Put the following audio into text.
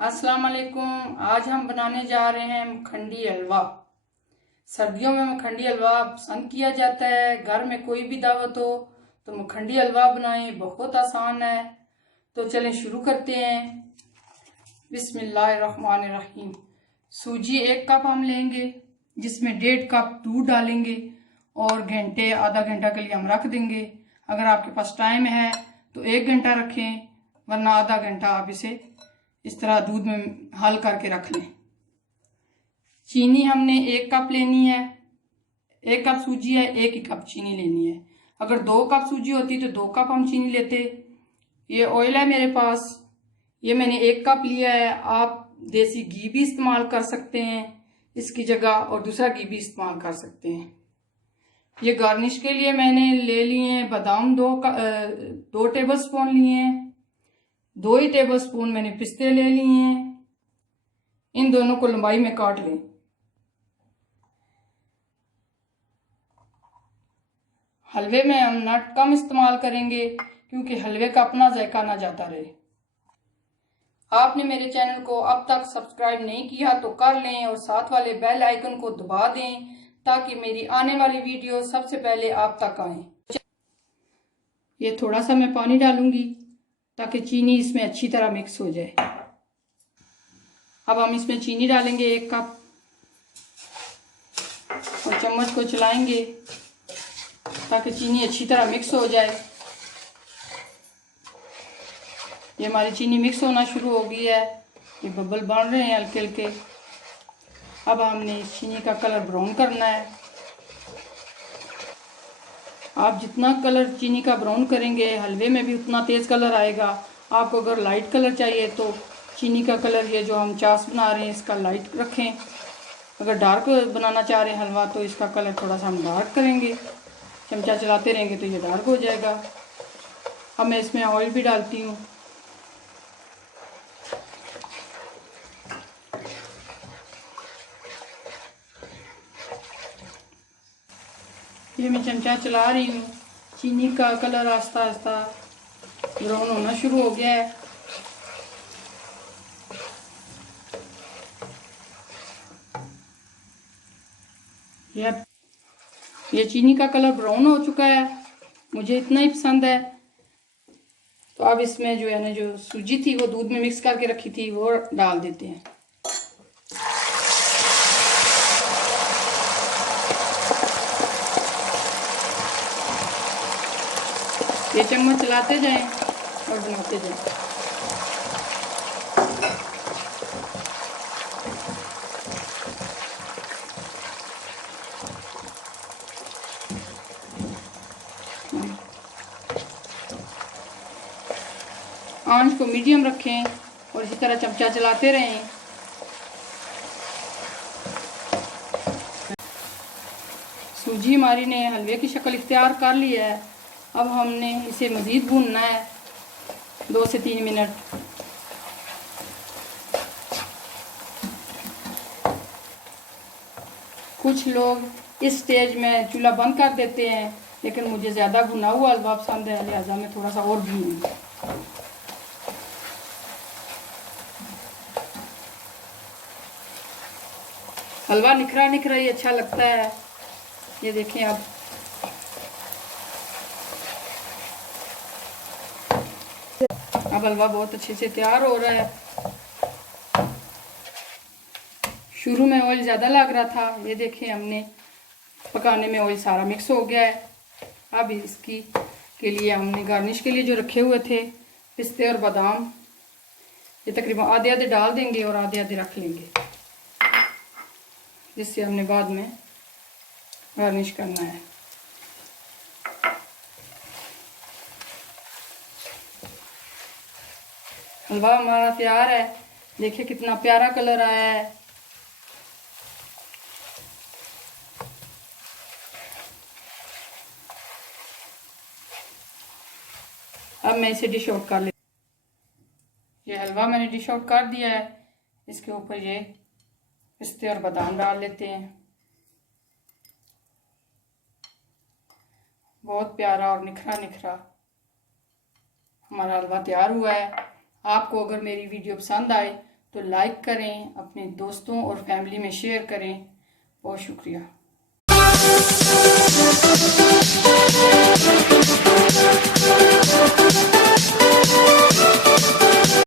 अस्सलाम वालेकुम। आज हम बनाने जा रहे हैं मखंडी हलवा। सर्दियों में मखंडी हलवा पसंद किया जाता है। घर में कोई भी दावत हो तो मखंडी हलवा बनाएं, बहुत आसान है। तो चलें शुरू करते हैं। बिस्मिल्लाहिर्रहमानिर्रहीम। सूजी 1 कप हम लेंगे, जिसमें 1.5 कप दूध डालेंगे और आधा घंटा के लिए हम रख देंगे। अगर आपके पास टाइम है तो 1 घंटा रखें, वरना आधा घंटा आप इसे इस तरह दूध में हल करके रख लें। चीनी हमने 1 कप लेनी है। 1 कप सूजी है, 1 ही कप चीनी लेनी है। अगर 2 कप सूजी होती तो 2 कप हम चीनी लेते। ये ऑयल है मेरे पास, ये मैंने 1 कप लिया है। आप देसी घी भी इस्तेमाल कर सकते हैं इसकी जगह, और दूसरा घी भी इस्तेमाल कर सकते हैं। ये गार्निश के लिए मैंने ले लिए हैं बादाम, 2 टेबल स्पून लिए हैं। 2 ही टेबल स्पून मैंने पिस्ते ले लिए हैं। इन दोनों को लंबाई में काट लें। हलवे में हम नट कम इस्तेमाल करेंगे, क्योंकि हलवे का अपना जायका ना जाता रहे। आपने मेरे चैनल को अब तक सब्सक्राइब नहीं किया तो कर लें और साथ वाले बेल आइकन को दबा दें, ताकि मेरी आने वाली वीडियो सबसे पहले आप तक आए। ये थोड़ा सा मैं पानी डालूंगी ताकि चीनी इसमें अच्छी तरह मिक्स हो जाए। अब हम इसमें चीनी डालेंगे 1 कप और चम्मच को चलाएंगे ताकि चीनी अच्छी तरह मिक्स हो जाए। ये हमारी चीनी मिक्स होना शुरू हो गई है, ये बबल बन रहे हैं हल्के हल्के। अब हमने इस चीनी का कलर ब्राउन करना है। आप जितना कलर चीनी का ब्राउन करेंगे हलवे में भी उतना तेज़ कलर आएगा। आपको अगर लाइट कलर चाहिए तो चीनी का कलर, ये जो हम चास बना रहे हैं, इसका लाइट रखें। अगर डार्क बनाना चाह रहे हैं हलवा तो इसका कलर थोड़ा सा हम डार्क करेंगे। चमचा चलाते रहेंगे तो ये डार्क हो जाएगा। अब मैं इसमें ऑयल भी डालती हूँ। ये मैं चमचा चला रही हूँ। चीनी का कलर आस्ता आस्ता ब्राउन होना शुरू हो गया है। ये चीनी का कलर ब्राउन हो चुका है, मुझे इतना ही पसंद है। तो अब इसमें जो है ना, जो सूजी थी वो दूध में मिक्स करके रखी थी, वो डाल देते हैं। ये चम्मच चलाते जाएं और बनाते जाएं। आंच को मीडियम रखें और इसी तरह चमचा चलाते रहें। सूजी हमारी ने हलवे की शक्ल इख्तियार कर ली है। अब हमने इसे मज़ीद भूनना है 2 से 3 मिनट। कुछ लोग इस स्टेज में चूल्हा बंद कर देते हैं, लेकिन मुझे ज़्यादा भुना हुआ हलवा पसंद है, लिहाजा मैं थोड़ा सा और भूनूंगी। हलवा निखरा निखरा ही अच्छा लगता है। ये देखें, अब हलवा बहुत अच्छे से तैयार हो रहा है। शुरू में ऑयल ज़्यादा लग रहा था, ये देखें हमने पकाने में ऑयल सारा मिक्स हो गया है। अब इसकी के लिए हमने गार्निश के लिए जो रखे हुए थे पिस्ते और बादाम, ये तकरीबन आधे आधे डाल देंगे और आधे आधे रख लेंगे, जिससे हमने बाद में गार्निश करना है। हलवा हमारा तैयार है। देखिए कितना प्यारा कलर आया है। अब मैं इसे डिश आउट कर ले। ये हलवा मैंने डिश आउट कर दिया है। इसके ऊपर ये पिस्ते और बादाम डाल लेते हैं। बहुत प्यारा और निखरा निखरा हमारा हलवा तैयार हुआ है। आपको अगर मेरी वीडियो पसंद आए तो लाइक करें, अपने दोस्तों और फैमिली में शेयर करें। बहुत शुक्रिया।